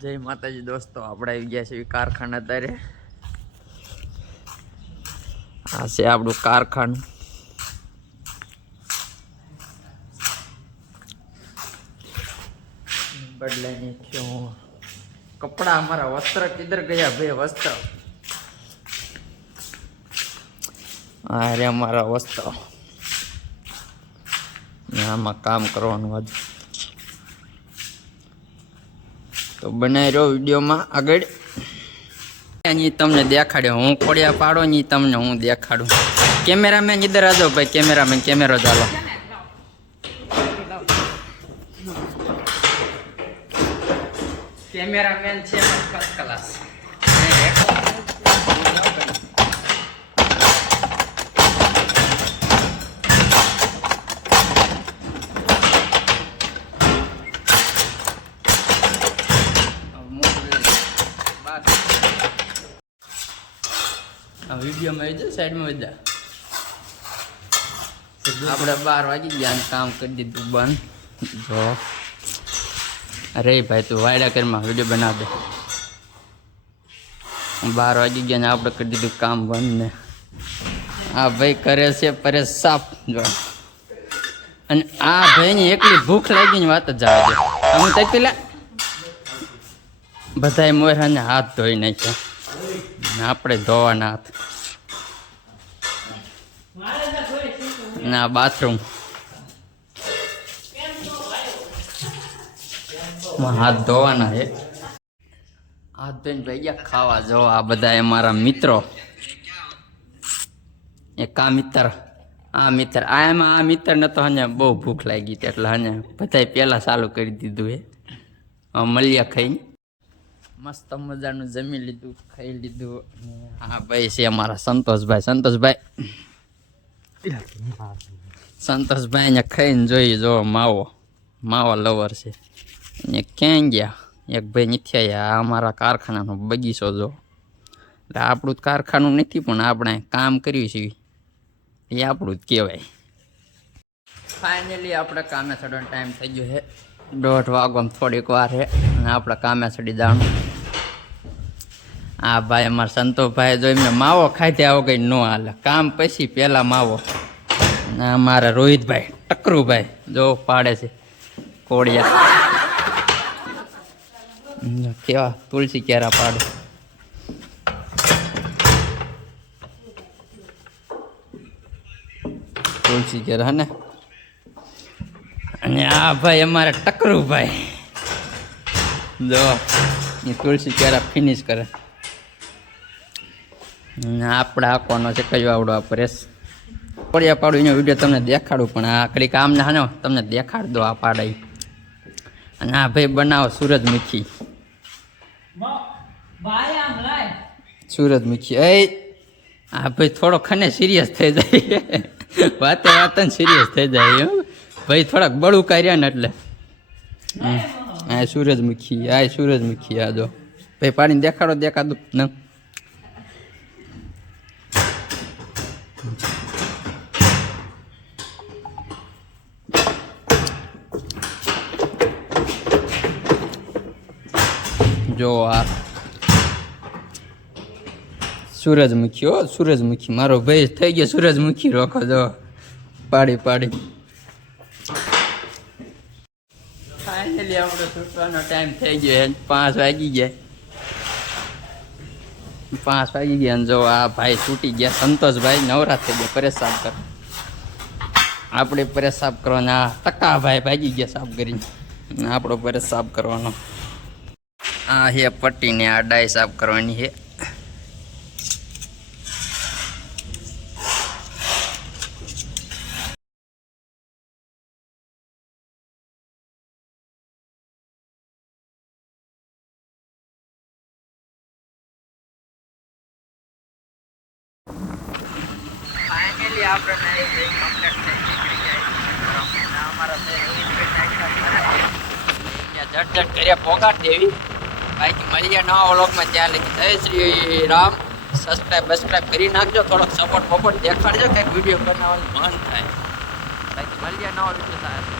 જય માતાજી દોસ્તો, આપણે આવી ગયા છીએ કારખાના અત્યારે. આ છે આપણું કારખાનું. બદલાઈ નાખ્યો કપડા. અમારા વસ્ત્ર કિધર ગયા ભાઈ? વસ્ત્ર અરે અમારા વસ્ત્ર. આમાં કામ કરવાનું હતું તો બનાવી રહ્યો વિડીયોમાં આગળ. અહીં તમને દેખાડ્યો હું ખોડિયા પાડો ની તમને હું દેખાડું. કેમેરામેન ઇધર આજો ભાઈ. કેમેરામેન કેમેરો ચાલો. કેમેરામેન છે ફર્સ્ટ ક્લાસ. વિડીયોમાં આવી જાય સાઈડમાં બધા. આપણે 12 વાગી ગયા કામ કરી દીધું બંધ. જો અરે ભાઈ તું વાયડા કરીમાં વિડીયો બનાવ દે. 12 વાગી ગયા ને આપણે કરી દીધું કામ બંધ. ને આ ભાઈ કરે છે પરેશ સાફ. જો અને આ ભાઈની એકલી ભૂખ લાગીને વાત જ આવે છે. હું તો પેલા બધાય મોરાને હાથ ધોઈ નાખ્યા. આપણે ધોવાના હાથ ના બાથરૂમ હાથ ધોવાના છે. હાથ ધોઈને ભાઈ ગયા ખાવા. જો આ બધા અમારા મિત્રો. એક આ મિત્ર આ મિત્ર ને તો હને બહુ ભૂખ લાગી હતી એટલે હને બધાય પહેલા ચાલુ કરી દીધું હે. મલિયા ખાઈને મસ્ત મજાનું જમી લીધું, ખાઈ લીધું. હા ભાઈ છે અમારા સંતોષભાઈ ને ખાઈને જોઈએ. જો માવો લવર છે. ને ક્યાં ગયા? એક ભાઈ નથી આવ્યા. આ અમારા કારખાનાનો બગીચો. જો એટલે આપણું જ કારખાનું નથી પણ આપણે કામ કર્યું છે એ આપણું જ કહેવાય. ફાઇનલી આપણે કામે ચડવાનો ટાઈમ થઈ ગયો છે. 1:30 વાગવામાં થોડીક વાર છે અને આપણે કામે ચડી જવાનું. આ ભાઈ અમારા સંતોષભાઈ જો એમને માવો ખાધ્યા વગર ન હાલે. કામ પછી પહેલા માવો. અને અમારા રોહિતભાઈ ટકરુભાઈ જો પાડે છે કોળિયા. કેવા તુલસી કેરા પાડે. તુલસી કેરા ને. અને આ ભાઈ અમારા ટકરુભાઈ જો એ તુલસી કેરા ફિનિશ કરે. આપણે આખવાનો છે કયો આવડો આ પરેશ. કોળિયા પાડું એનો વિડીયો તમને દેખાડું પણ આ કડી કામ ના હાનો તમને દેખાડ દો આ પાડાઈ. અને આ ભાઈ બનાવો સૂરજમુખી. એ આ ભાઈ થોડો ખને સિરિયસ થઈ જાય. વાતે સિરિયસ થઈ જાય ભાઈ. થોડાક બળું કર્યા ને એટલે આ સૂરજમુખી આ જો ભાઈ પાડીને દેખાડું ને. જો આ સૂરજમુખી મારો ભાઈ થઈ ગયો સૂરજમુખી. રોકો જો પાડી ફાઇનલી આપણો છૂટવાનો ટાઈમ થઈ ગયો. 5 વાગી ગયા. જો આ ભાઈ છૂટી ગયા. સંતોષભાઈ નવરા થઈ ગયા. પરેશ સાફ કર. આપણે પરેશ સાફ કરવાના. ટકા ભાઈ ભાગી ગયા સાફ કરીને. આપણો પરેશ સાફ કરવાનો. આ હે પટ્ટીને આ ડાય સાફ કરવાની છે. ફાઇનલી આપણે ઝટ કર્યા પોગાડ દેવી. ભાઈ મળીએ નવા વ્લોગમાં. ત્યાં લગી જય શ્રી રામ. સબસ્ક્રાઈબ કરી નાખજો. થોડોક સપોર્ટ દેખાડજો. કંઈક વિડીયો બનાવવાનું મન થાય. ભાઈ મળીએ નવા વિડીયો.